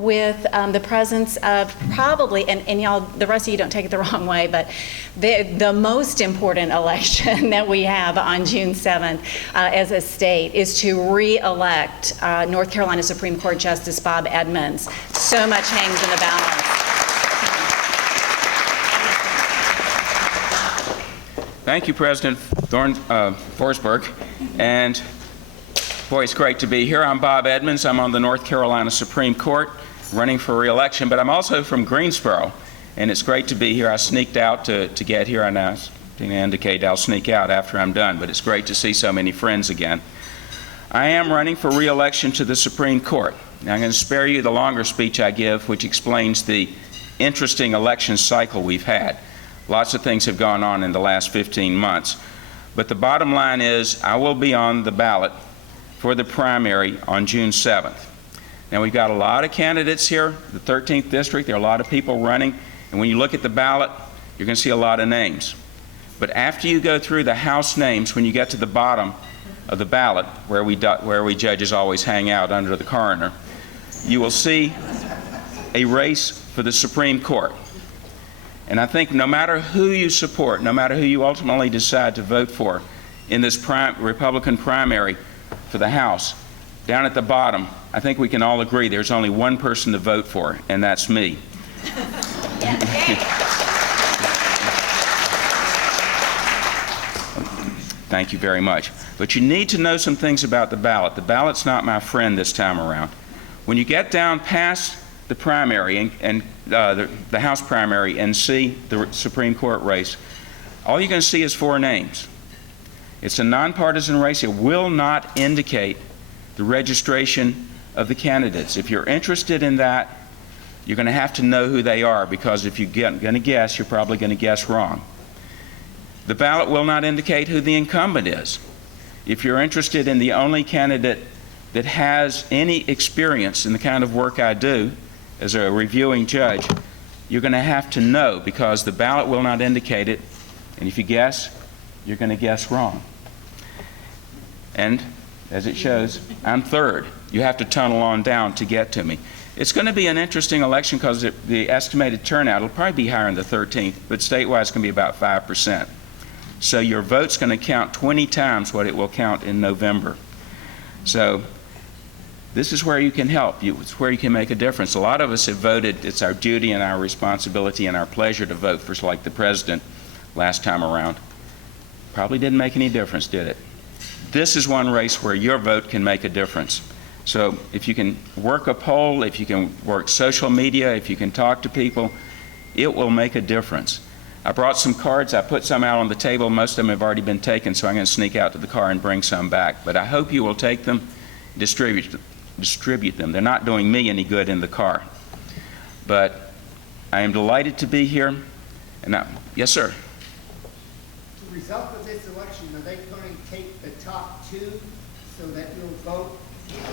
with the presence of probably, and y'all, the rest of you don't take it the wrong way, but the most important election that we have on June 7th as a state is to re-elect North Carolina Supreme Court Justice Bob Edmunds. So much hangs in the balance. Thank you, President Forsberg. And boy, it's great to be here. I'm Bob Edmunds. I'm on the North Carolina Supreme Court running for re-election, but I'm also from Greensboro, and it's great to be here. I sneaked out to get here, and I was going to indicate I'll sneak out after I'm done, but it's great to see so many friends again. I am running for re-election to the Supreme Court. Now, I'm going to spare you the longer speech I give, which explains the interesting election cycle we've had. Lots of things have gone on in the last 15 months. But the bottom line is I will be on the ballot for the primary on June 7th. Now, we've got a lot of candidates here, the 13th District. There are a lot of people running. And when you look at the ballot, you're going to see a lot of names. But after you go through the House names, when you get to the bottom of the ballot, where we judges always hang out under the coroner, you will see a race for the Supreme Court. And I think no matter who you support, no matter who you ultimately decide to vote for in this Republican primary for the House, down at the bottom, I think we can all agree there's only one person to vote for, and that's me. Thank you very much. But you need to know some things about the ballot. The ballot's not my friend this time around. When you get down past the primary and the House primary and see the Supreme Court race, all you're going to see is 4 names. It's a nonpartisan race. It will not indicate the registration of the candidates. If you're interested in that, you're going to have to know who they are, because if you're going to guess, you're probably going to guess wrong. The ballot will not indicate who the incumbent is. If you're interested in the only candidate that has any experience in the kind of work I do as a reviewing judge, you're going to have to know, because the ballot will not indicate it, and if you guess, you're going to guess wrong. And as it shows, I'm third. You have to tunnel on down to get to me. It's going to be an interesting election because the estimated turnout will probably be higher in the 13th, but statewide it's going to be about 5%. So your vote's going to count 20 times what it will count in November. So this is where you can help. It's where you can make a difference. A lot of us have voted. It's our duty and our responsibility and our pleasure to vote for, like the president last time around. Probably didn't make any difference, did it? This is one race where your vote can make a difference. So if you can work a poll, if you can work social media, if you can talk to people, it will make a difference. I brought some cards. I put some out on the table. Most of them have already been taken, so I'm going to sneak out to the car and bring some back. But I hope you will take them, distribute them. They're not doing me any good in the car. But I am delighted to be here. And yes, sir. The result of this election, are they going to take the top 2 so that you'll vote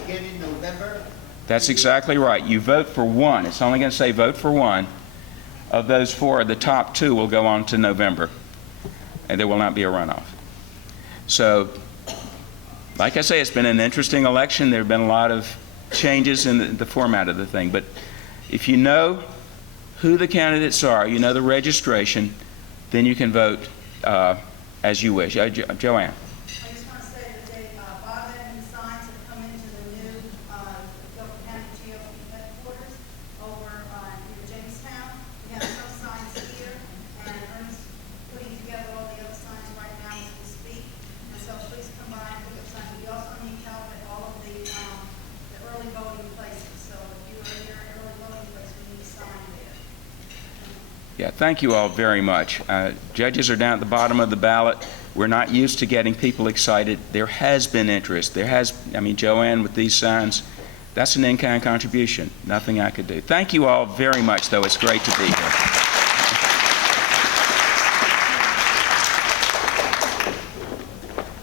again in November? That's exactly right. You vote for one. It's only going to say vote for one. Of those 4, the top 2 will go on to November, and there will not be a runoff. So, like I say, it's been an interesting election. There have been a lot of changes in the format of the thing. But if you know who the candidates are, you know the registration, then you can vote as you wish. Joanne. I just want to say that Bob Edmunds signs have come into the new Gulf County GSO headquarters over in Jamestown. We have some signs here, and Ernest putting together all the other signs right now as we speak. And so please come by and pick up signs. We also need help at all of the early voting places. So if you are near an early voting place, we need a sign there. Yeah, thank you all very much. Judges are down at the bottom of the ballot. We're not used to getting people excited. There has been interest. Joanne with these signs, that's an in-kind contribution. Nothing I could do. Thank you all very much, though. It's great to be here.